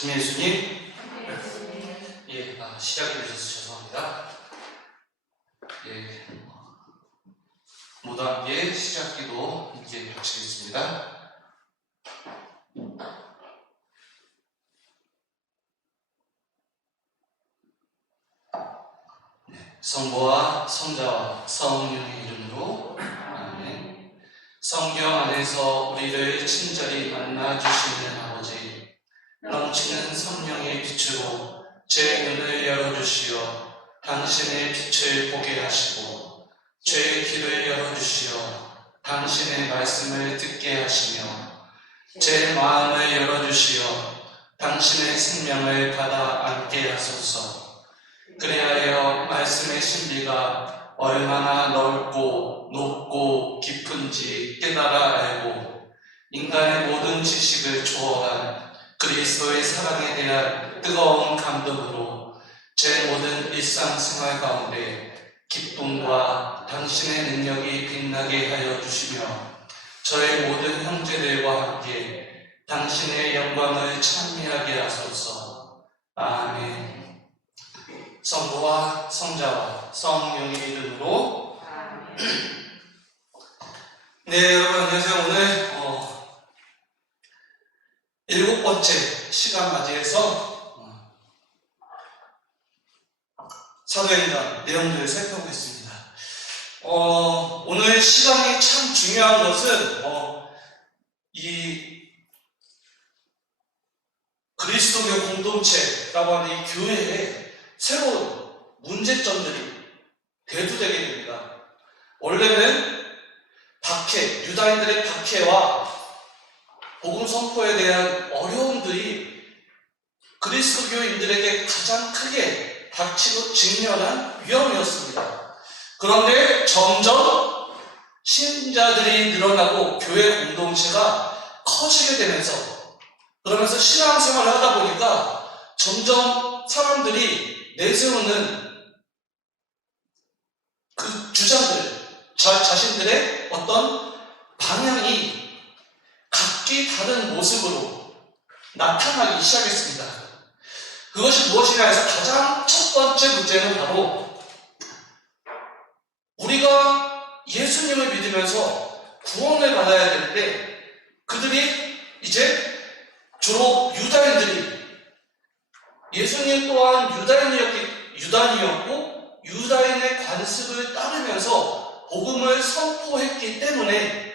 참 예수님, 시작이 늦어서 죄송합니다. 모두 함께 시작기도 이제 마치겠습니다. 성부와 성자와 성령의 이름으로 아멘. 성경 안에서 우리를 친절히 만나주시는 아버지, 넘치는 성령의 빛으로 제 눈을 열어주시어 당신의 빛을 보게 하시고 제 귀를 열어주시어 당신의 말씀을 듣게 하시며 제 마음을 열어주시어 당신의 생명을 받아 안게 하소서. 그리하여 말씀의 진리가 얼마나 넓고 높고 깊은지 깨달아 알고 인간의 모든 지식을 초월한 그리스도의 사랑에 대한 뜨거운 감동으로 제 모든 일상생활 가운데 기쁨과 당신의 능력이 빛나게 하여 주시며 저의 모든 형제들과 함께 당신의 영광을 찬미하게 하소서. 아멘. 성부와 성자와 성령의 이름으로 아멘. 네, 여러분 안녕하세요. 오늘 7번째 시간 맞이해서 사도행전 내용들을 살펴보겠습니다. 오늘 시간이 참 중요한 것은 이 그리스도교 공동체라고 하는 이 교회에 새로운 문제점들이 대두되게 됩니다. 원래는 유다인들의 박해와 복음 선포에 대한 어려움들이 그리스도교인들에게 가장 크게 닥치고 직면한 위험이었습니다. 그런데 점점 신자들이 늘어나고 교회 공동체가 커지게 되면서 그러면서 신앙생활을 하다 보니까 점점 사람들이 내세우는 그 주장들, 자신들의 어떤 방향이 각기 다른 모습으로 나타나기 시작했습니다. 그것이 무엇이냐 해서 가장 첫 번째 문제는 바로 우리가 예수님을 믿으면서 구원을 받아야 되는데 그들이 이제 주로 유다인들이 예수님 또한 유다인이었고 유다인의 관습을 따르면서 복음을 선포했기 때문에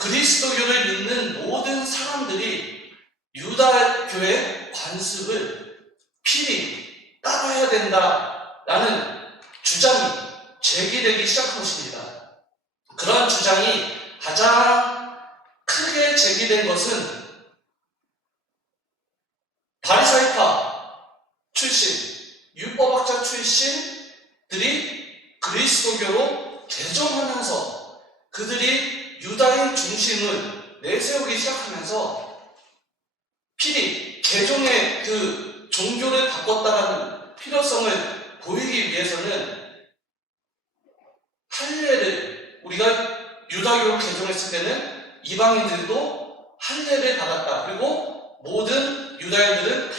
그리스도교를 믿는 모든 사람들이 유다교의 관습을 필히 따라야 된다라는 주장이 제기되기 시작한 것입니다. 그런 주장이 가장 크게 제기된 것은 바리사이파 출신, 율법학자 출신들이 그리스도교로 개종하면서 그들이 유다인 중심을 내세우기 시작하면서 필히 개종의 그 종교를 바꿨다는 필요성을 보이기 위해서는 할례를, 우리가 유다교로 개종했을 때는 이방인들도 할례를 받았다. 그리고 모든 유다인들은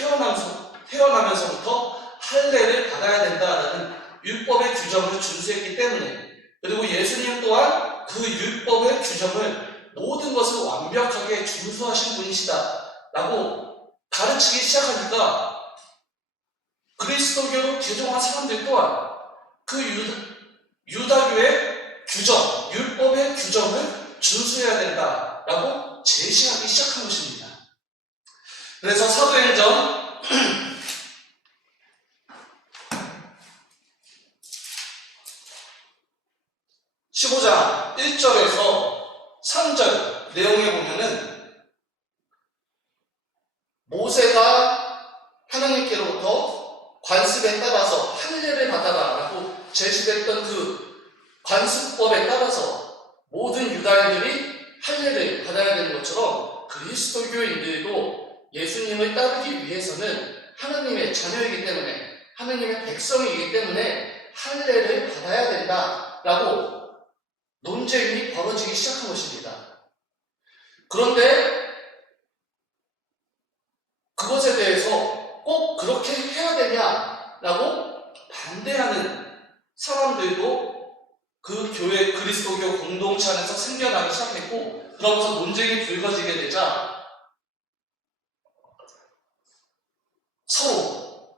태어나면서부터 할례를 받아야 된다라는 율법의 규정을 준수했기 때문에, 그리고 예수님 또한 그 율법의 규정을 모든 것을 완벽하게 준수하신 분이시다라고 가르치기 시작하니까 그리스도교로 개종한 사람들 또한 그 유다교의 규정, 율법의 규정을 준수해야 된다라고 제시하기 시작한 것입니다. 그래서 사도행전 15장 1절에서 3절 내용에 보면은 모세가 하나님께로부터 관습에 따라서 할례를 받아라 라고 제시됐던 그 관습법에 따라서 모든 유다인들이 할례를 받아야 되는 것처럼 그리스도교인들도 예수님을 따르기 위해서는 하나님의 자녀이기 때문에, 하나님의 백성이기 때문에 할례를 받아야 된다라고 논쟁이 벌어지기 시작한 것입니다. 그런데 그것에 대해서 꼭 그렇게 해야 되냐라고 반대하는 사람들도 그 교회 그리스도교 공동체 안에서 생겨나기 시작했고, 그러면서 논쟁이 불거지게 되자 서로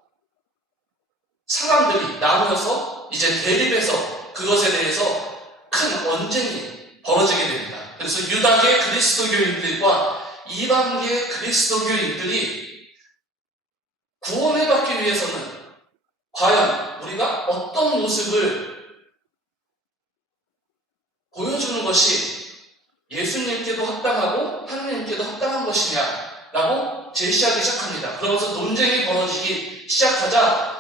사람들이 나누어서 이제 대립해서 그것에 대해서 큰 언쟁이 벌어지게 됩니다. 그래서 유다계 그리스도교인들과 이방계 그리스도교인들이 구원을 받기 위해서는 과연 우리가 어떤 모습을 보여주는 것이 예수님께도 합당하고 하나님께도 합당한 것이냐라고 제시하기 시작합니다. 그러면서 논쟁이 벌어지기 시작하자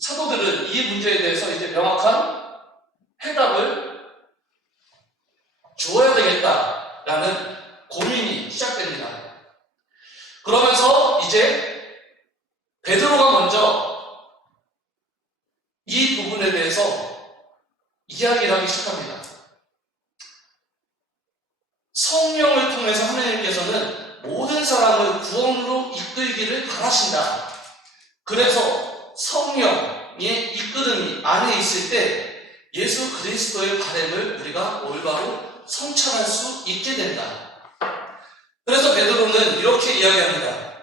사도들은 이 문제에 대해서 이제 명확한 해답을 주어야 되겠다라는 고민이 시작됩니다. 그러면서 이제 베드로가 먼저 이 부분에 대해서 이야기를 하기 시작합니다. 성령을 통해서 하나님께서는 모든 사람을 구원으로 이끌기를 바라신다. 그래서 성령의 이끌음이 안에 있을 때 예수 그리스도의 바램을 우리가 올바로 성찰할 수 있게 된다. 그래서 베드로는 이렇게 이야기합니다.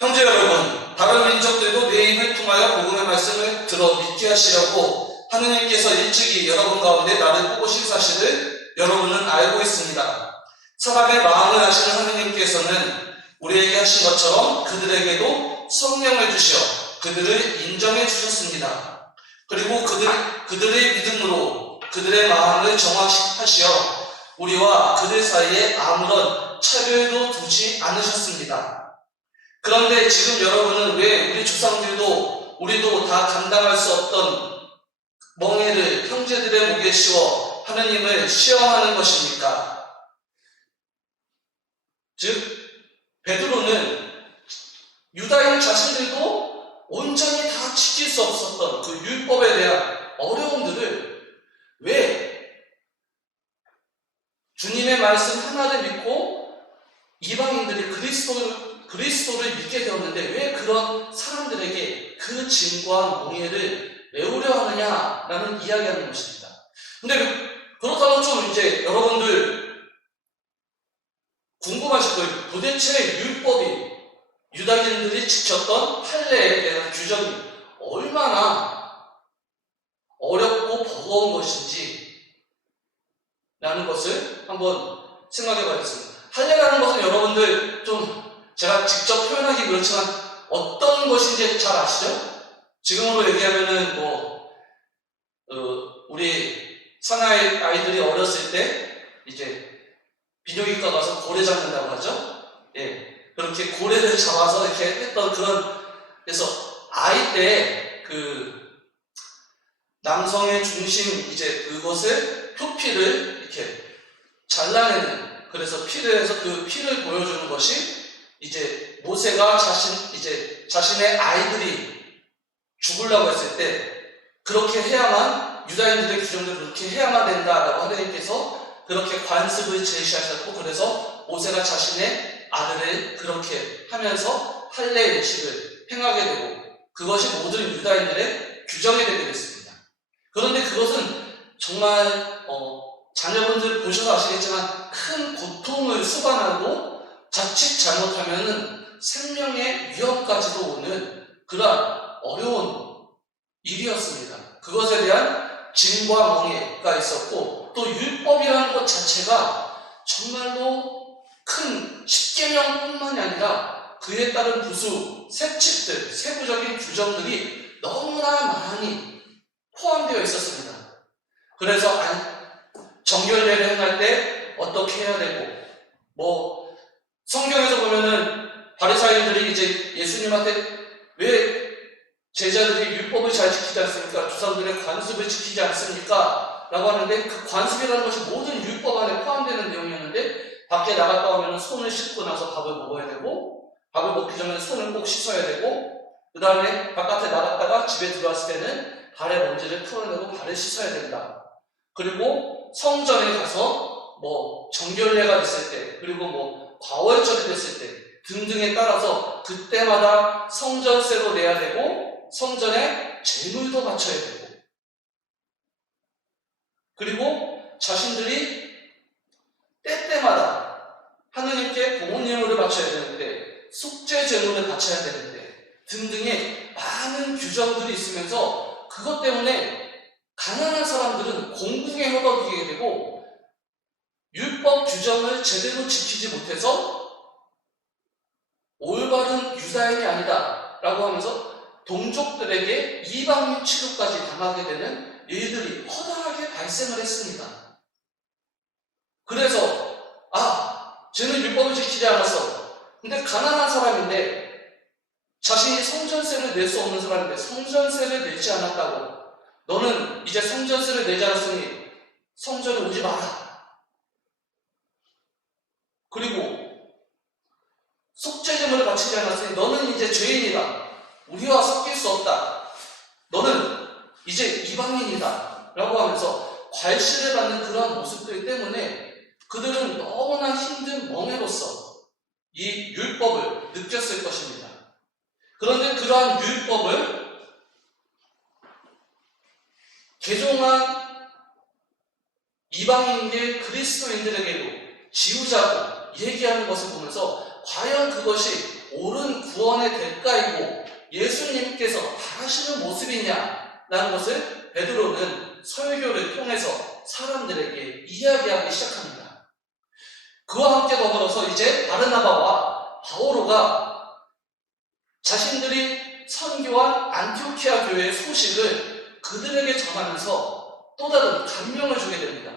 형제 여러분, 다른 민족들도 내 입을 통하여 복음의 말씀을 들어 믿게 하시려고 하느님께서 일찍이 여러분 가운데 나를 뽑으신 사실을 여러분은 알고 있습니다. 사람의 마음을 아시는 하느님께서는 우리에게 하신 것처럼 그들에게도 성령을 주시어 그들을 인정해 주셨습니다. 그리고 그들의 믿음으로 그들의 마음을 정화하시어 우리와 그들 사이에 아무런 차별도 두지 않으셨습니다. 그런데 지금 여러분은 왜 우리 조상들도 우리도 다 감당할 수 없던 멍에를 형제들의 목에 씌워 하느님을 시험하는 것입니까? 즉 베드로는 유다인 자신들도 온전히 다 지킬 수 없었던 그 율법에 대한 어려움들을 왜 주님의 말씀 하나를 믿고 이방인들이 그리스도를 믿게 되었는데 왜 그런 사람들에게 그 짐과 몽해를 메우려 하느냐라는 이야기하는 것입니다. 근데 그렇다면 좀 이제 여러분들 궁금하실 거예요. 도대체 율법이 유다인들이 지켰던 할례에 대한 규정이 얼마나 어렵고 버거운 것인지 라는 것을 한번 생각해 봐야겠습니다. 할례라는 것은 여러분들 좀 제가 직접 표현하기 그렇지만 어떤 것인지 잘 아시죠? 지금으로 얘기하면은 우리 사나이 아이들이 어렸을 때 이제 비뇨기과 가서 고래 잡는다고 하죠? 예. 그렇게 고래를 잡아서 이렇게 했던 그래서 아이 때 남성의 중심 이제 그것을 표피를 이렇게 잘라내는, 그래서 피를 해서 그 피를 보여주는 것이 이제 모세가 자신의 아이들이 죽으려고 했을 때 그렇게 해야만, 유다인들의 규정대로 그렇게 해야만 된다라고 하나님께서 그렇게 관습을 제시하셨고, 그래서 모세가 자신의 아들을 그렇게 하면서 할례 예식을 행하게 되고 그것이 모든 유다인들의 규정이 되게 됐습니다. 그런데 그것은 정말 자녀분들 보셔서 아시겠지만 큰 고통을 수반하고 자칫 잘못하면 생명의 위협까지도 오는 그러한 어려운 일이었습니다. 그것에 대한 짐과 멍에가 있었고, 또 율법이라는 것 자체가 정말로 큰 십계명뿐만이 아니라 그에 따른 부수, 세칙들, 세부적인 규정들이 너무나 많이 포함되어 있었습니다. 그래서 정결례를 행할 때 어떻게 해야 되고, 성경에서 보면은 바리사이인들이 이제 예수님한테 왜 제자들이 율법을 잘 지키지 않습니까? 조상들의 관습을 지키지 않습니까? 라고 하는데, 그 관습이라는 것이 모든 율법 안에 포함되는 내용이었는데, 밖에 나갔다 오면 손을 씻고 나서 밥을 먹어야 되고, 밥을 먹기 전에 손을 꼭 씻어야 되고, 그 다음에 바깥에 나갔다가 집에 들어왔을 때는 발의 먼지를 풀어내고 발을 씻어야 된다. 그리고 성전에 가서 정결례가 됐을 때, 그리고 과월절이 됐을 때, 등등에 따라서 그때마다 성전세로 내야 되고 성전에 제물도 바쳐야 되고, 그리고 자신들이 때때마다 하느님께 봉헌 예물을 바쳐야 되는데 속죄 제물을 바쳐야 되는데 등등의 많은 규정들이 있으면서 그것 때문에 가난한 사람들은 공궁에 허덕이게 되고 율법 규정을 제대로 지키지 못해서 올바른 유다인이 아니다 라고 하면서 동족들에게 이방인 취급까지 당하게 되는 일들이 허다하게 발생을 했습니다. 그래서 쟤는 율법을 지키지 않았어. 근데 가난한 사람인데 자신이 성전세를 낼 수 없는 사람인데 성전세를 내지 않았다고, 너는 이제 성전세를 내지 않았으니 성전에 오지 마라. 그리고 속죄제물을 바치지 않았으니 너는 이제 죄인이다. 우리와 섞일 수 없다. 너는 이제 이방인이다. 라고 하면서 괄시를 받는 그러한 모습들 때문에 그들은 너무나 힘든 멍해로서 이 율법을 느꼈을 것입니다. 그런데 그러한 율법을 개종한 이방인계 그리스도인들에게도 지우자고 얘기하는 것을 보면서 과연 그것이 옳은 구원의 대가이고 예수님께서 바라시는 모습이냐라는 것을 베드로는 설교를 통해서 사람들에게 이야기하기 시작합니다. 그와 함께 더불어서 이제 바르나바와 바오로가 자신들이 선교한 안티오키아 교회의 소식을 그들에게 전하면서 또 다른 감명을 주게 됩니다.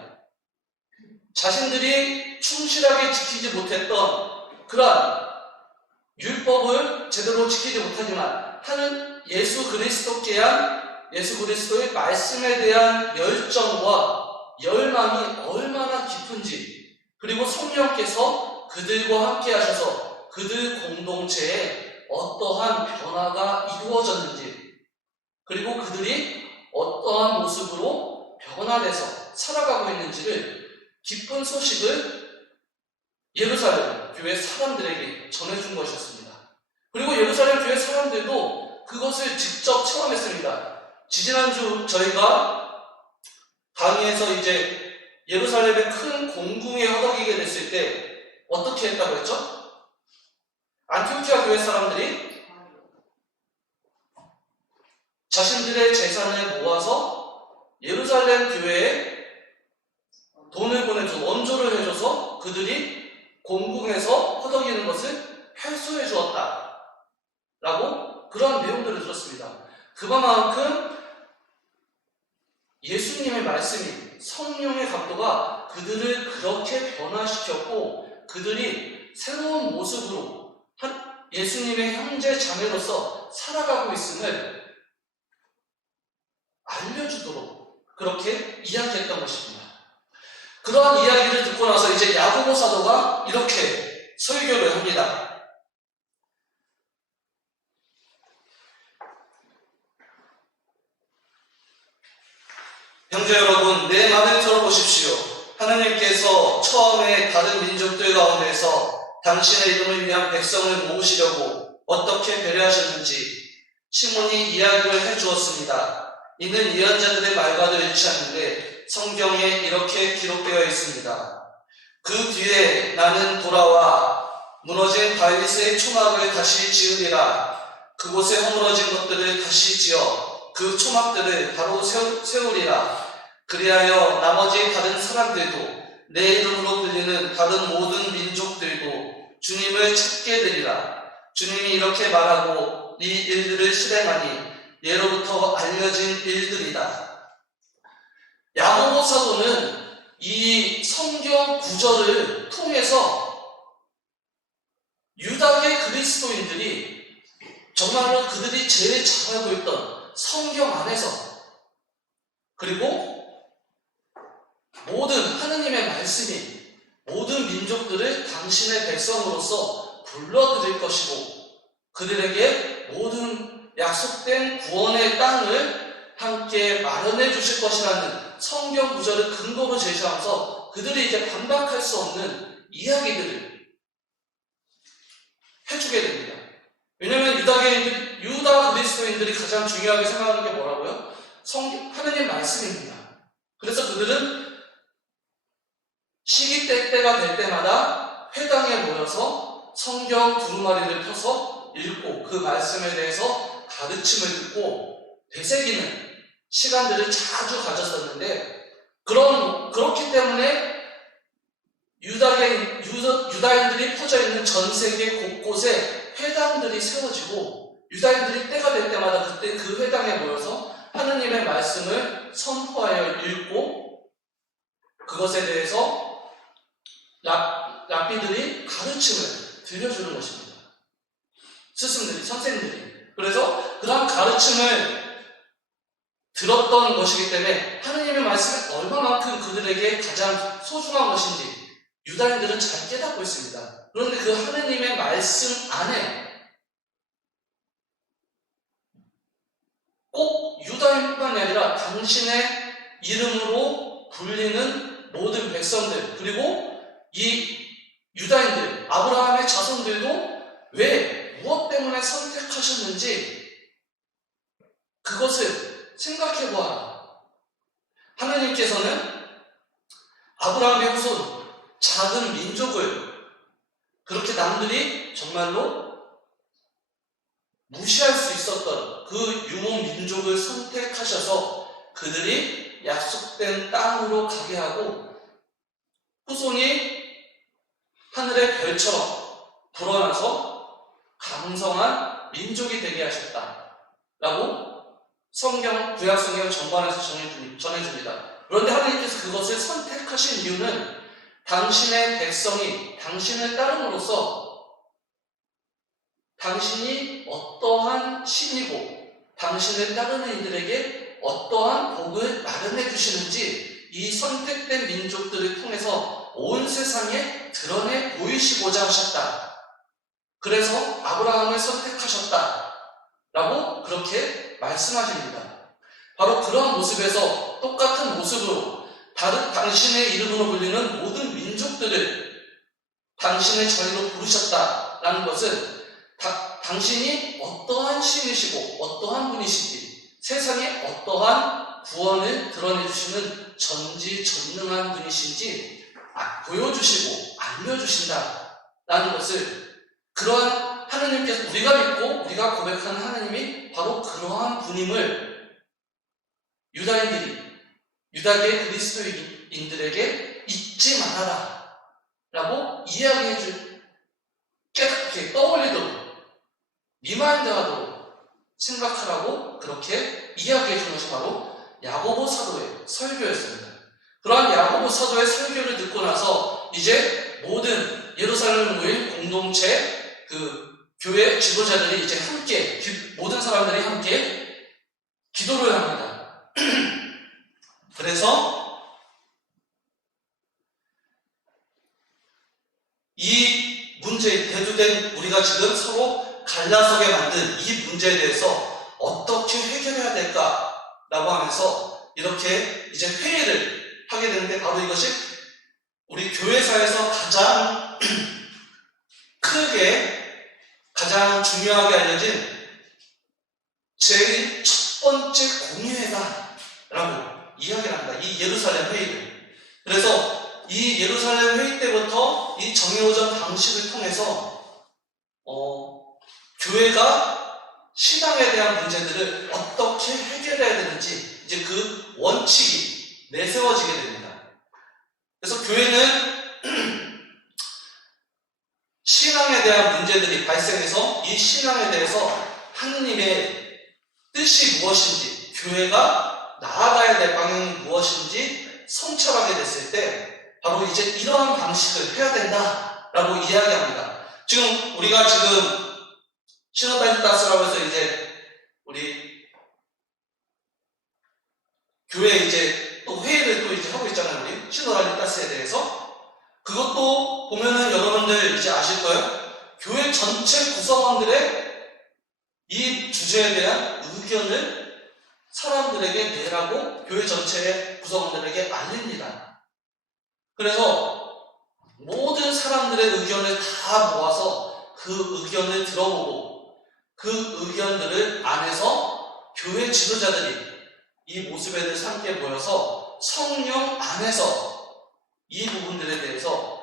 자신들이 충실하게 지키지 못했던 그러한 율법을 제대로 지키지 못하지만 하는 예수 그리스도의 말씀에 대한 열정과 열망이 얼마나 깊은지, 그리고 성령께서 그들과 함께 하셔서 그들 공동체에 어떠한 변화가 이루어졌는지, 그리고 그들이 어떠한 모습으로 변화돼서 살아가고 있는지를 기쁜 소식을 예루살렘 교회 사람들에게 전해준 것이었습니다. 그리고 예루살렘 교회 사람들도 그것을 직접 체험했습니다. 지지난주 저희가 강의에서 이제 예루살렘의 큰 공궁에 허덕이게 됐을 때 어떻게 했다고 했죠? 안티오키아 교회 사람들이 자신들의 재산을 모아서 예루살렘 교회에 돈을 보내줘서 원조를 해줘서 그들이 공궁에서 허덕이는 것을 hel소해 주었다 라고 그런 내용들을 들었습니다. 그만큼 예수님의 말씀이 성령의 감도가 그들을 그렇게 변화시켰고 그들이 새로운 모습으로 예수님의 형제 자매로서 살아가고 있음을 알려주도록 그렇게 이야기했던 것입니다. 그러한 이야기를 듣고 나서 이제 야고보 사도가 이렇게 설교를 합니다. 형제 여러분, 내 말을 들어보십시오. 하나님께서 처음에 다른 민족들 가운데서 당신의 이름을 위한 백성을 모으시려고 어떻게 배려하셨는지 시몬이 이야기를 해주었습니다. 이는 예언자들의 말과도 일치하는데 성경에 이렇게 기록되어 있습니다. 그 뒤에 나는 돌아와 무너진 다윗의 초막을 다시 지으리라. 그곳에 허물어진 것들을 다시 지어 그 초막들을 바로 세우리라. 그리하여 나머지 다른 사람들도 내 이름으로 불리는 다른 모든 민족들도 주님을 찾게 되리라. 주님이 이렇게 말하고 이 일들을 실행하니 예로부터 알려진 일들이다. 야고보 사도는 이 성경 구절을 통해서 유다계 그리스도인들이 정말로 그들이 제일 잘 알고 있던 성경 안에서, 그리고 모든 하느님의 말씀이 모든 민족들을 당신의 백성으로서 불러들일 것이고 그들에게 모든 약속된 구원의 땅을 함께 마련해 주실 것이라는 성경 구절을 근거로 제시하면서 그들이 이제 반박할 수 없는 이야기들을 해주게 됩니다. 왜냐하면 유다 그리스도인들이 가장 중요하게 생각하는 게 뭐라고요? 하느님 말씀입니다. 그래서 그들은 때가 될 때마다 회당에 모여서 성경 두루마리를 펴서 읽고 그 말씀에 대해서 가르침을 듣고 되새기는 시간들을 자주 가졌었는데, 그렇기 때문에 유다인들이 퍼져 있는 전 세계 곳곳에 회당들이 세워지고, 유다인들이 때가 될 때마다 그때 그 회당에 모여서 하느님의 말씀을 선포하여 읽고, 그것에 대해서 랍비들이 가르침을 들려주는 것입니다. 스승들이, 선생들이. 그래서 그런 가르침을 들었던 것이기 때문에 하느님의 말씀이 얼마만큼 그들에게 가장 소중한 것인지 유다인들은 잘 깨닫고 있습니다. 그런데 그 하느님의 말씀 안에 꼭 유다인뿐만이 아니라 당신의 이름으로 불리는 모든 백성들, 그리고 이 유다인들, 아브라함의 자손들도 왜, 무엇 때문에 선택하셨는지 그것을 생각해 보아라. 하느님께서는 아브라함의 후손, 작은 민족을 그렇게 남들이 정말로 무시할 수 있었던 그 유목 민족을 선택하셔서 그들이 약속된 땅으로 가게 하고 후손이 하늘의 별처럼 불어나서 강성한 민족이 되게 하셨다라고 구약 성경 전반에서 전해줍니다. 그런데 하나님께서 그것을 선택하신 이유는 당신의 백성이 당신을 따름으로써 당신이 어떠한 신이고 당신을 따르는 이들에게 어떠한 복을 마련해 주시는지 이 선택된 민족들을 통해서 온 세상에 드러내 보이시고자 하셨다. 그래서 아브라함을 선택하셨다 라고 그렇게 말씀하십니다. 바로 그런 모습에서 똑같은 모습으로 당신의 이름으로 불리는 모든 민족들을 당신의 자리로 부르셨다라는 것은 당신이 어떠한 신이시고 어떠한 분이신지 세상에 어떠한 구원을 드러내주시는 전지전능한 분이신지 보여주시고 알려주신다라는 것을, 그러한 하느님께서 우리가 믿고 우리가 고백하는 하느님이 바로 그러한 분임을 유다계 그리스도인들에게 잊지 말아라 라고 깨닫게 떠올리도록 리마인드하도록 생각하라고 그렇게 이야기해 주는 것이 바로 야고보 사도의 설교였습니다. 그러한 야고보 사도의 설교를 듣고 나서 이제 모든 예루살렘에 모인 공동체 교회 지도자들이 이제 함께 모든 사람들이 함께 기도를 합니다. 그래서 이 문제, 대두된 우리가 지금 서로 갈라서게 만든 이 문제에 대해서 어떻게 해결해야 될까라고 하면서 이렇게 이제 회의를 하게 되는데, 바로 이것이 우리 교회사에서 가장 크게 가장 중요하게 알려진 제일 첫 번째 공회다라고 이야기를 합니다. 이 예루살렘 회의를. 그래서 이 예루살렘 회의 때부터 이 정예호전 방식을 통해서 교회가 신앙에 대한 문제들을 어떻게 해결해야 되는지 이제 그 원칙이 내세워지게 됩니다. 그래서 교회는 신앙에 대한 문제들이 발생해서 이 신앙에 대해서 하느님의 뜻이 무엇인지, 교회가 나아가야 될 방향이 무엇인지 성찰하게 됐을 때 바로 이제 이러한 방식을 해야 된다라고 이야기합니다. 우리가 지금 시노다이다스라고 해서 이제 우리 교회 이제 또 회의를 또 이제 하고 있잖아요. 우리 시노다이다스에 대해서. 그것도 보면은 여러분들 이제 아실 거예요. 교회 전체 구성원들의 이 주제에 대한 의견을 사람들에게 내라고 교회 전체의 구성원들에게 알립니다. 그래서 모든 사람들의 의견을 다 모아서 그 의견을 들어보고 그 의견들을 안에서 교회 지도자들이 이 모습에 함께 모여서 성령 안에서 이 부분들에 대해서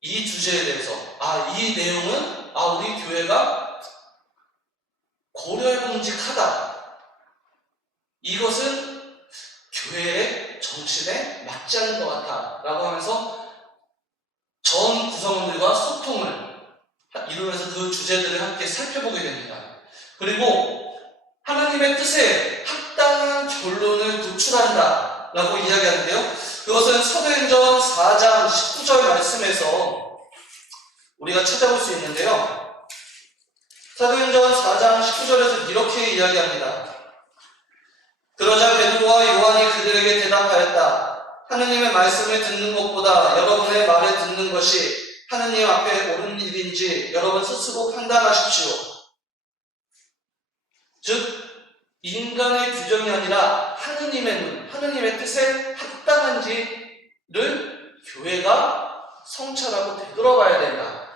이 주제에 대해서 이 내용은 우리 교회가 고려해봄직하다. 이것은 교회의 정신에 맞지 않는 것 같아 라고 하면서 전 구성원들과 소통을 이루면서 그 주제들을 함께 살펴보게 됩니다. 그리고 하나님의 뜻에 합당한 결론을 도출한다 라고 이야기하는데요. 그것은 사도행전 4장 19절 말씀에서 우리가 찾아볼 수 있는데요. 사도행전 4장 19절에서 이렇게 이야기합니다. 그러자 베드로와 요한이 그들에게 대답하였다. 하느님의 말씀을 듣는 것보다 여러분의 말을 듣는 것이 하느님 앞에 옳은 일인지 여러분 스스로 판단하십시오. 즉 인간의 규정이 아니라 하느님의 눈, 하느님의 뜻에 합당한지를 교회가 성찰하고 되돌아봐야 된다.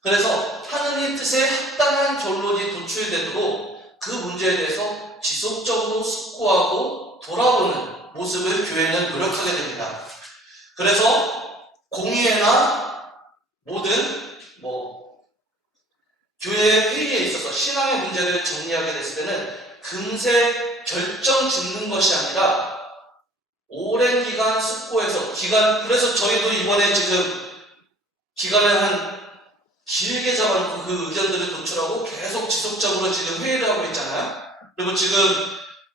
그래서 하느님 뜻에 합당한 결론이 도출되도록 그 문제에 대해서 지속적으로 숙고하고 돌아보는 모습을 교회는 노력하게 됩니다. 그래서 공의회나 모든 교회 회의에 있어서 신앙의 문제를 정리하게 됐을 때는 금세 결정 짓는 것이 아니라 오랜 기간 숙고해서 그래서 저희도 이번에 지금 기간을 한 길게 잡아놓고 그 의견들을 도출하고 계속 지속적으로 지금 회의를 하고 있잖아요. 그리고 지금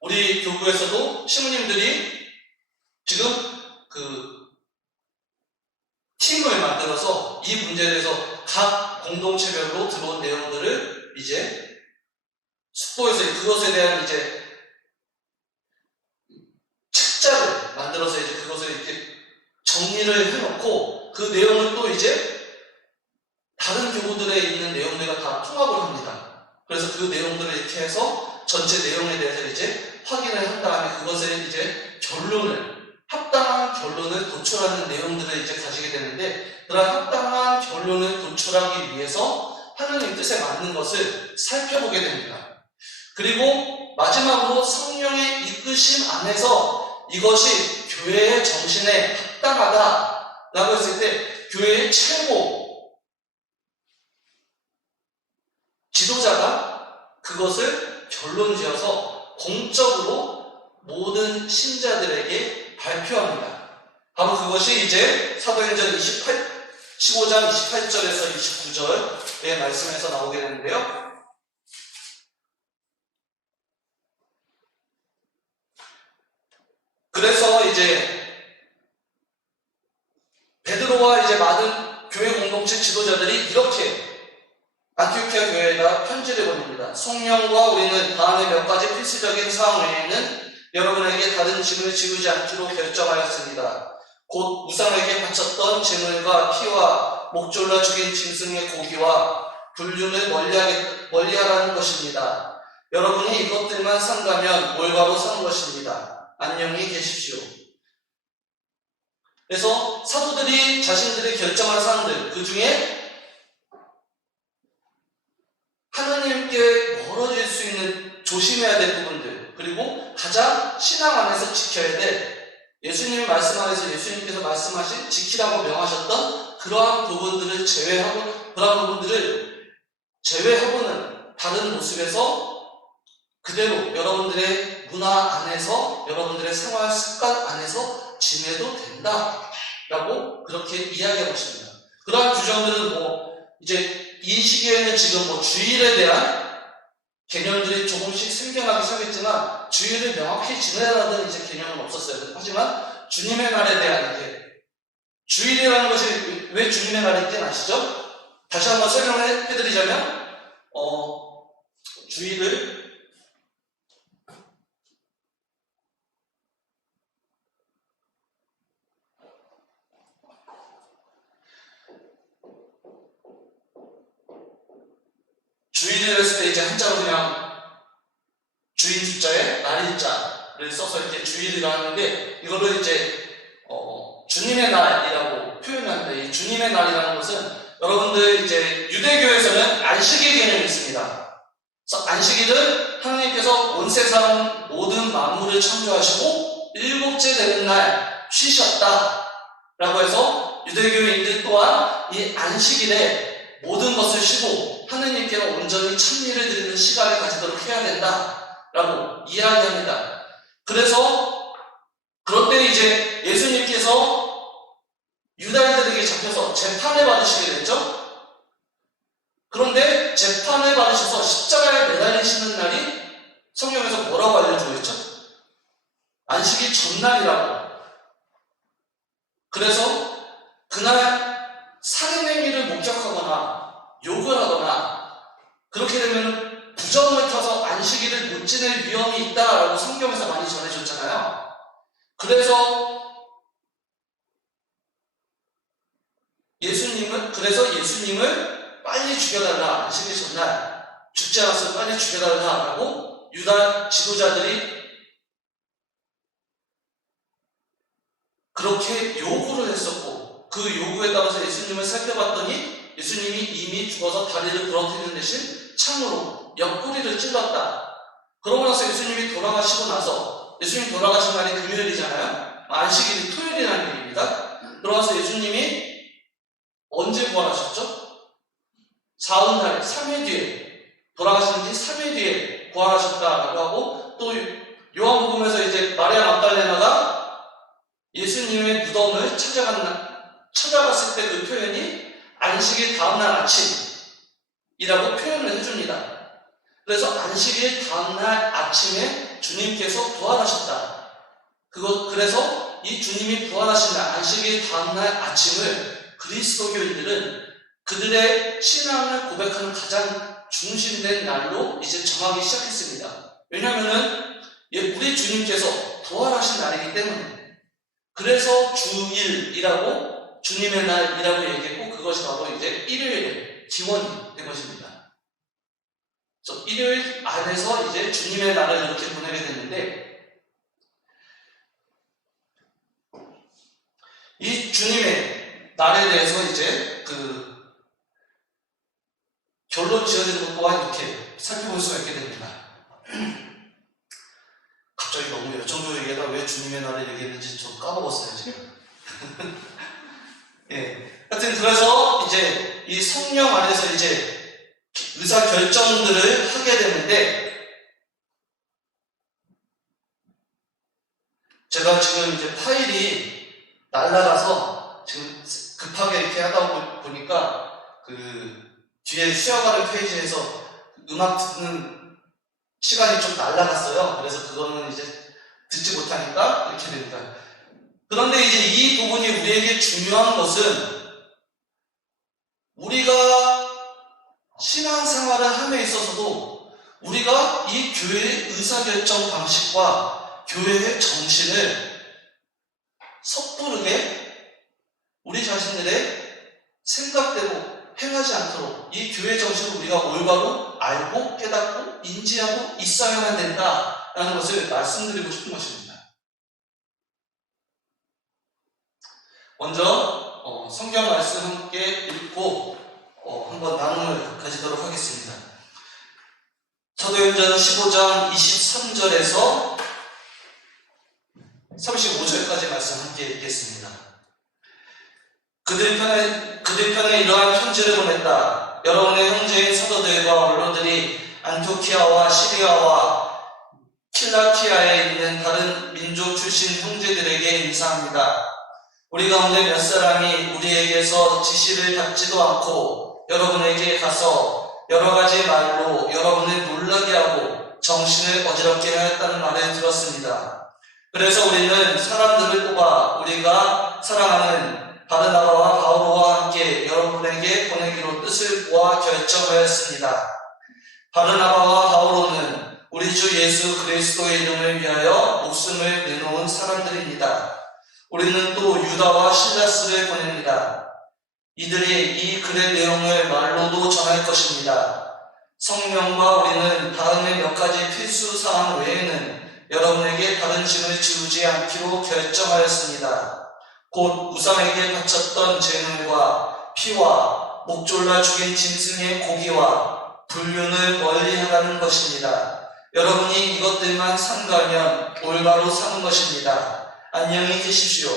우리 교구에서도 신부님들이 지금 팀을 만들어서 이 문제에 대해서 각 공동체별로 들어온 내용들을 이제 숙고해서 그것에 대한 이제 책자를 만들어서 이제 그것을 이렇게 정리를 해놓고 그 내용을 또 이제 다른 교구들에 있는 내용들과 다 통합을 합니다. 그래서 그 내용들을 이렇게 해서 전체 내용에 대해서 이제 확인을 한 다음에 그것을 이제 합당한 결론을 도출하는 내용들을 이제 가지게 되는데 그런 합당한 결론을 도출하기 위해서 하나님 뜻에 맞는 것을 살펴보게 됩니다. 그리고 마지막으로 성령의 이끄심 안에서 이것이 교회의 정신에 합당하다라고 했을 때 교회의 최고 지도자가 그것을 결론지어서 공적으로 모든 신자들에게 발표합니다. 바로 그것이 이제 사도행전 15장 28절에서 29절의 말씀에서 나오게 되는데요. 그래서 이제 베드로와 이제 많은 교회 공동체 지도자들이 이렇게 안티오키아 교회에다 편지를 보냅니다. 성령과 우리는 다음의 몇 가지 필수적인 사항 외에는 여러분에게 다른 짐을 지우지 않기로 결정하였습니다. 곧 우상에게 바쳤던 제물과 피와 목졸라 죽인 짐승의 고기와 불륜을 멀리하라는 것입니다. 여러분이 이것들만 삼가면 몰바로 사는 것입니다. 안녕히 계십시오. 그래서 사도들이 자신들이 결정한 사항들, 그 중에 하나님께 멀어질 수 있는 조심해야 될 부분들, 그리고 가장 신앙 안에서 지켜야 될 예수님의 말씀 안에서 예수님께서 말씀하신 지키라고 명하셨던 그러한 부분들을 제외하고는 다른 모습에서 그대로 여러분들의 문화 안에서 여러분들의 생활 습관 안에서 지내도 된다라고 그렇게 이야기하고 있습니다. 그러한 규정들은 이제 이 시기에는 지금 주일에 대한 개념들이 조금씩 생겨나기 시작했지만 주일을 명확히 지내라는 이제 개념은 없었어요. 하지만 주님의 날에 대한 주일이라는 것이 왜 주님의 날인지는 아시죠? 다시 한번 설명을 해드리자면 주일을 했을 때 이제 한자로 그냥 주인 주자에 날일자를 써서 이렇게 주일이라 하는데 이거를 이제 주님의 날이라고 표현하는데 이 주님의 날이라는 것은 여러분들 이제 유대교에서는 안식일 개념이 있습니다. 그래서 안식일은 하나님께서 온 세상 모든 만물을 창조하시고 일곱째 되는 날 쉬셨다 라고 해서 유대교인들 또한 이 안식일에 모든 것을 쉬고 하느님께 온전히 찬미를 드리는 시간을 가지도록 해야 된다 라고 이야기합니다. 그래서 그럴 때 이제 예수님께서 유다인들에게 잡혀서 재판을 받으시게 됐죠. 그런데 재판을 받으셔서 십자가에 매달리시는 날이 성경에서 뭐라고 알려주고 있죠? 안식일 전날이라고. 그래서 그날 살인 행위를 목격하거나 욕을 하거나 그렇게 되면 부정을 타서 안식일을 못 지낼 위험이 있다라고 성경에서 많이 전해줬잖아요. 그래서 예수님을 빨리 죽여달라. 안식일 전날 죽지 않았으면 빨리 죽여달라라고 유다 지도자들이 그렇게 요구를 했었고, 그 요구에 따라서 예수님을 살펴봤더니 예수님이 이미 죽어서 다리를 부러뜨리는 대신 창으로 옆구리를 찔렀다. 그러고 나서 예수님이 돌아가시고 나서, 예수님 돌아가신 날이 금요일이잖아요. 안식일이 토요일이라는 일입니다. 그러면서 예수님이 언제 부활하셨죠? 사흘날, 3일 뒤에, 돌아가신 지 3일 뒤에 부활하셨다라고 하고, 또 요한복음에서 이제 마리아 막달레나가 예수님의 무덤을 찾아갔을 때 그 표현이 안식일 다음날 아침이라고 표현을 해줍니다. 그래서 안식일 다음날 아침에 주님께서 부활하셨다. 그래서 이 주님이 부활하신 날, 안식일 다음날 아침을 그리스도교인들은 그들의 신앙을 고백하는 가장 중심된 날로 이제 정하기 시작했습니다. 왜냐하면은 우리 주님께서 부활하신 날이기 때문에. 그래서 주일이라고, 주님의 날이라고 얘기했고, 그것이 바로 이제 일요일의 기원이 된 것입니다. 그래서 일요일 안에서 이제 주님의 날을 이렇게 보내게 됐는데, 이 주님의 날에 대해서 이제 결론 지어지는 것 또한 이렇게 살펴볼 수가 있게 됩니다. 갑자기 너무 열정적으로 얘기하다 왜 주님의 날을 얘기했는지 좀 까먹었어요, 지금. 예. 하여튼, 그래서 이제 이 성령 안에서 이제 의사 결정들을 하게 되는데, 제가 지금 이제 파일이 날라가서 지금 급하게 이렇게 하다 보니까 뒤에 쉬어가는 페이지에서 음악 듣는 시간이 좀 날라갔어요. 그래서 그거는 이제 듣지 못하니까 이렇게 됩니다. 그런데 이제 이 부분이 우리에게 중요한 것은 우리가 신앙생활을 함에 있어서도 우리가 이 교회의 의사결정 방식과 교회의 정신을 섣부르게 우리 자신들의 생각대로 행하지 않도록 이 교회 정신을 우리가 올바로 알고 깨닫고 인지하고 있어야만 된다라는 것을 말씀드리고 싶은 것입니다. 먼저 성경 말씀 함께 읽고 한번 나눔을 가지도록 하겠습니다. 사도행전 15장 23절에서 35절까지 말씀 함께 읽겠습니다. 그들 편에 이러한 편지를 보냈다. 여러분의 형제인 사도들과 원로들이 안티오키아와 시리아와 킬라키아에 있는 다른 민족 출신 형제들에게 인사합니다. 우리 가운데 몇 사람이 우리에게서 지시를 받지도 않고 여러분에게 가서 여러 가지 말로 여러분을 놀라게 하고 정신을 어지럽게 하였다는 말을 들었습니다. 그래서 우리는 사람들을 뽑아 우리가 사랑하는 바르나바와 바오로와 함께 여러분에게 보내기로 뜻을 모아 결정하였습니다. 바르나바와 바오로는 우리 주 예수 그리스도의 이름을 위하여 목숨을 내놓은 사람들입니다. 우리는 또 유다와 실라스를 보냅니다. 이들이 이 글의 내용을 말로도 전할 것입니다. 성령과 우리는 다음의 몇 가지 필수 사항 외에는 여러분에게 다른 짐을 지우지 않기로 결정하였습니다. 곧 우상에게 바쳤던 제물과 피와 목 졸라 죽인 짐승의 고기와 불륜을 멀리하라는 것입니다. 여러분이 이것들만 삼가면 올바로 사는 것입니다. 안녕히 계십시오.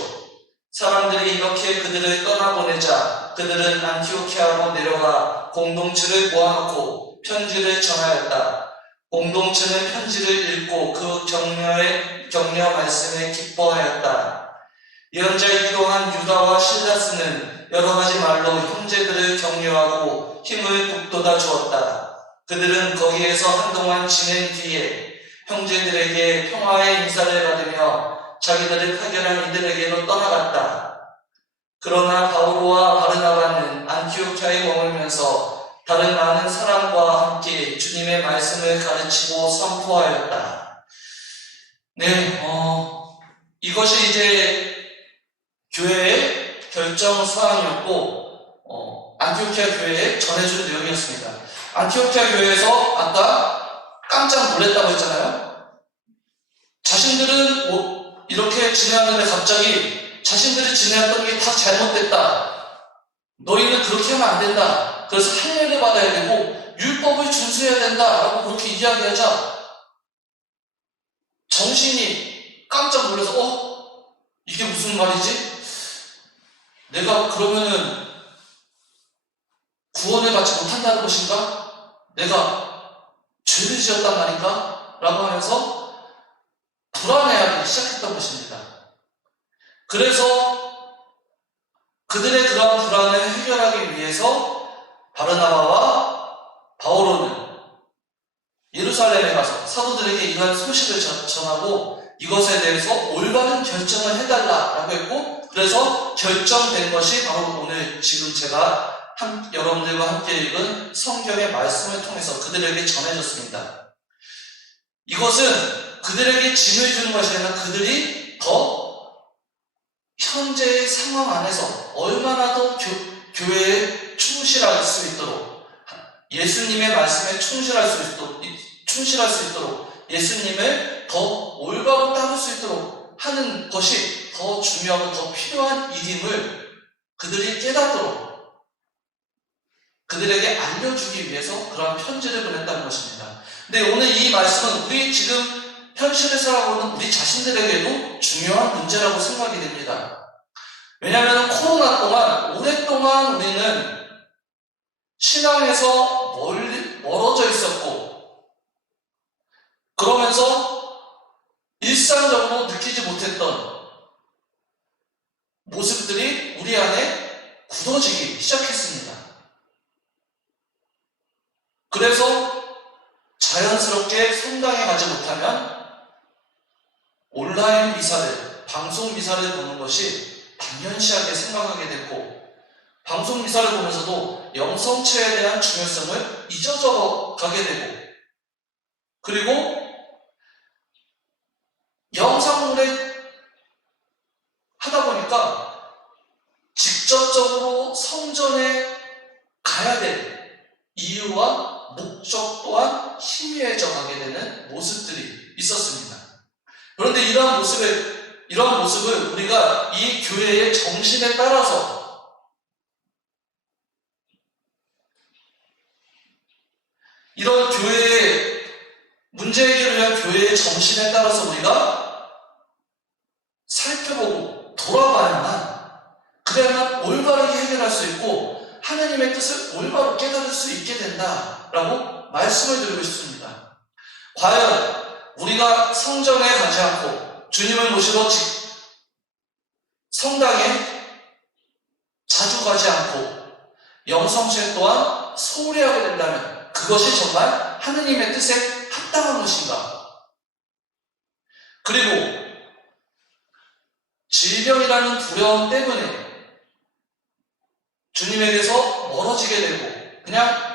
사람들이 이렇게 그들을 떠나보내자 그들은 안티오키아로 내려가 공동체를 모아놓고 편지를 전하였다. 공동체는 편지를 읽고 그 격려 말씀에 기뻐하였다. 예언자이기도 한 유다와 실라스는 여러 가지 말로 형제들을 격려하고 힘을 북돋아 주었다. 그들은 거기에서 한동안 지낸 뒤에 형제들에게 평화의 인사를 받으며 자기들을 파견한 이들에게로 떠나갔다. 그러나 바오로와 바르나바는 안티오키아에 머물면서 다른 많은 사람과 함께 주님의 말씀을 가르치고 선포하였다. 네, 이것이 이제 교회의 결정 사항이었고, 안티오키아 교회에 전해준 내용이었습니다. 안티오키아 교회에서 아까 깜짝 놀랐다고 했잖아요. 자신들은 이렇게 지내왔는데 갑자기 자신들이 지내왔던 게 다 잘못됐다. 너희는 그렇게 하면 안 된다. 그래서 할례를 받아야 되고 율법을 준수해야 된다. 라고 그렇게 이야기하자 정신이 깜짝 놀라서 이게 무슨 말이지? 내가 그러면은 구원을 받지 못한다는 것인가? 내가 죄를 지었단 말인가? 라고 하면서 불안해하기 시작했던 것입니다. 그래서 그들의 그런 불안을 해결하기 위해서 바르나바와 바오로는 예루살렘에 가서 사도들에게 이러한 소식을 전하고 이것에 대해서 올바른 결정을 해달라고 했고, 그래서 결정된 것이 바로 오늘 지금 제가 여러분들과 함께 읽은 성경의 말씀을 통해서 그들에게 전해졌습니다. 이것은 그들에게 짐을 주는 것이 아니라 그들이 더 현재의 상황 안에서 얼마나 더 교회에 충실할 수 있도록, 예수님의 말씀에 충실할 수 있도록 예수님을 더 올바로 따를 수 있도록 하는 것이 더 중요하고 더 필요한 일임을 그들이 깨닫도록 그들에게 알려주기 위해서 그런 편지를 보냈다는 것입니다. 근데 오늘 이 말씀은 우리 지금 현실을 살아가고 있는 우리 자신들에게도 중요한 문제라고 생각이 됩니다. 왜냐하면 코로나 동안 오랫동안 우리는 신앙에서 멀어져 있었고, 그러면서 일상적으로 느끼지 못했던 모습들이 우리 안에 굳어지기 시작했습니다. 그래서 자연스럽게 성당에 가지 못하면 온라인 미사를, 방송 미사를 보는 것이 당연시하게 생각하게 됐고, 방송 미사를 보면서도 영성체에 대한 중요성을 잊어져 가게 되고, 그리고 영상물에 하다 보니까 직접적으로 성전에 가야 될 이유와 목적 또한 희미해져 가게 되는 모습들이 있었습니다. 그런데 이러한 모습을 우리가 이 교회의 정신에 따라서 이런 교회의 문제 해결을 위한 교회의 정신에 따라서 우리가 살펴보고 돌아봐야만, 그래야만 올바르게 해결할 수 있고 하나님의 뜻을 올바로 깨달을 수 있게 된다라고 말씀을 드리고 싶습니다. 과연 우리가 성전에 가지 않고 주님을 모시러 성당에 자주 가지 않고 영성체 또한 소홀히 하게 된다면 그것이 정말 하느님의 뜻에 합당한 것인가? 그리고 질병이라는 두려움 때문에 주님에게서 멀어지게 되고 그냥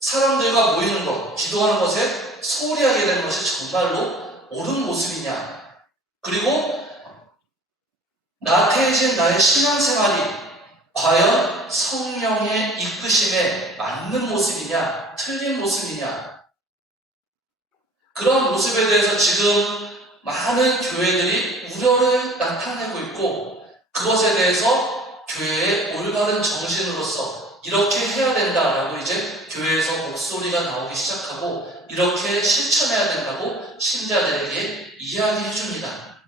사람들과 모이는 것, 기도하는 것에 소홀히 하게 되는 것이 정말로 옳은 모습이냐? 그리고 나태해진 나의 신앙생활이 과연 성령의 이끄심에 맞는 모습이냐, 틀린 모습이냐? 그런 모습에 대해서 지금 많은 교회들이 우려를 나타내고 있고, 그것에 대해서 교회의 올바른 정신으로서 이렇게 해야 된다라고 이제 교회에서 목소리가 나오기 시작하고 이렇게 실천해야 된다고 신자들에게 이야기해 줍니다.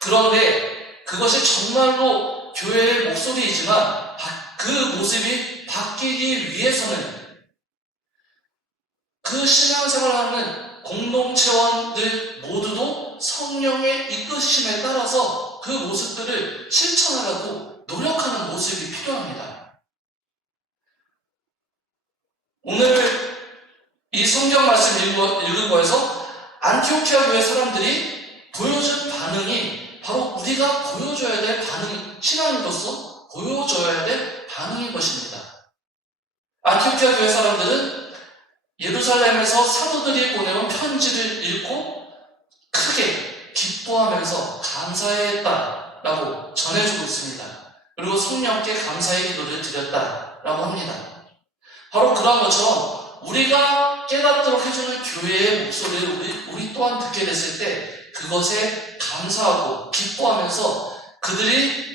그런데 그것이 정말로 교회의 목소리이지만 그 모습이 바뀌기 위해서는 그 신앙생활하는 공동체원들 모두도 성령의 이끄심에 따라서 그 모습들을 실천하려고 노력하는 모습이 필요합니다. 오늘 이 성경 말씀 읽은 거에서 안티오키아 교회 사람들이 보여준 반응이 바로 우리가 보여줘야 될 반응, 신앙인으로서 보여줘야 될 반응인 것입니다. 안티오키아 교회 사람들은 예루살렘에서 사도들이 보내온 편지를 읽고 크게 기뻐하면서 감사했다라고 전해주고 있습니다. 그리고 성령께 감사의 기도를 드렸다라고 합니다. 바로 그런 것처럼 우리가 깨닫도록 해주는 교회의 목소리를 우리 또한 듣게 됐을 때 그것에 감사하고 기뻐하면서 그들이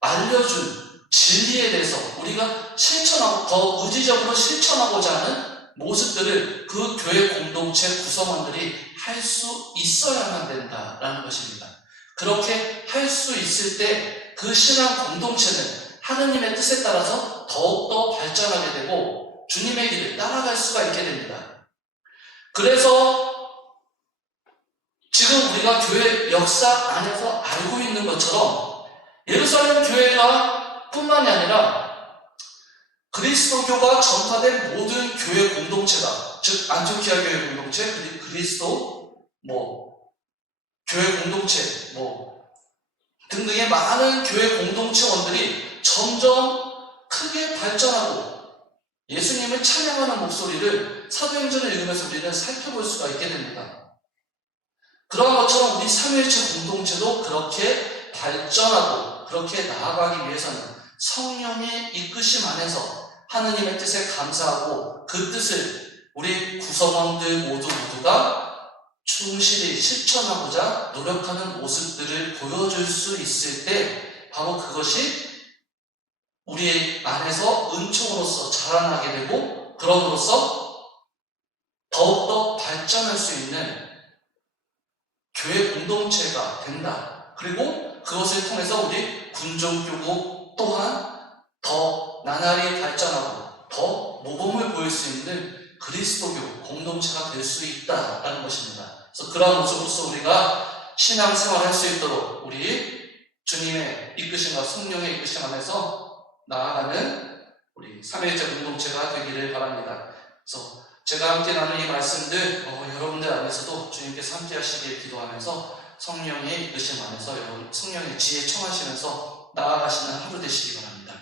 알려준 진리에 대해서 우리가 실천하고 더 의지적으로 실천하고자 하는 모습들을 그 교회 공동체 구성원들이 할 수 있어야만 된다라는 것입니다. 그렇게 할 수 있을 때 그 신앙 공동체는 하느님의 뜻에 따라서 더욱더 발전하게 되고 주님의 길을 따라갈 수가 있게 됩니다. 그래서 지금 우리가 교회 역사 안에서 알고 있는 것처럼 예루살렘 교회가 뿐만이 아니라 그리스도교가 전파된 모든 교회 공동체가, 즉 안티오키아 교회 공동체, 그리스도 교회 공동체 등등의 많은 교회 공동체원들이 점점 크게 발전하고 예수님을 찬양하는 목소리를 사도행전을 읽으면서 우리는 살펴볼 수가 있게 됩니다. 그런 것처럼 우리 삼위일체 공동체도 그렇게 발전하고 그렇게 나아가기 위해서는 성령의 이끄심 안에서 하느님의 뜻에 감사하고 그 뜻을 우리 구성원들 모두가 충실히 실천하고자 노력하는 모습들을 보여줄 수 있을 때 바로 그것이 우리 안에서 은총으로서 자라나게 되고 그럼으로써 더욱더 발전할 수 있는 교회 공동체가 된다. 그리고 그것을 통해서 우리 군종교국 또한 더 나날이 발전하고 더 모범을 보일 수 있는 그리스도교 공동체가 될 수 있다라는 것입니다. 그래서 그러한 모습으로서 우리가 신앙생활을 할 수 있도록 우리 주님의 이끄심과 성령의 이끄심 안에서 나아가는 우리 삼위일체 공동체가 되기를 바랍니다. 그래서 제가 함께 나눈 이 말씀들 여러분들 안에서도 주님께서 함께 하시길 기도하면서 성령의 이끄심 안에서 여러분 성령의 지혜 청하시면서 나아가시는 하루 되시기 바랍니다.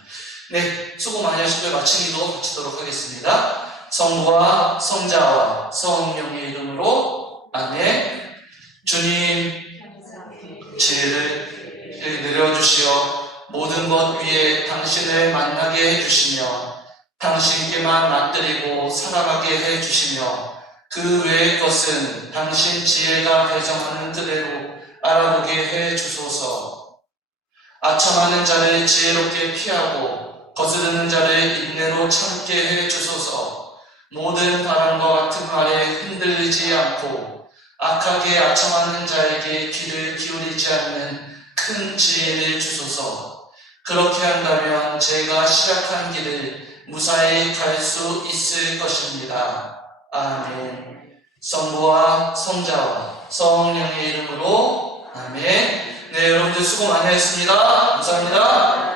네, 수고 많이 하시고요. 마친 기도 마치도록 하겠습니다. 성부와 성자와 성령의 이름으로 아멘. 주님 지혜를 내려주시어 모든 것 위에 당신을 만나게 해주시며 당신께만 맞들이고 살아가게 해주시며 그 외의 것은 당신 지혜가 배정하는 뜻대로 알아보게 해주소서. 아첨하는 자를 지혜롭게 피하고 거스르는 자를 인내로 참게 해주소서. 모든 바람과 같은 말에 흔들리지 않고 악하게 아첨하는 자에게 귀를 기울이지 않는 큰 지혜를 주소서. 그렇게 한다면 제가 시작한 길을 무사히 갈 수 있을 것입니다. 아멘. 성부와 성자와 성령의 이름으로 아멘. 네, 여러분들 수고 많이 했습니다. 감사합니다.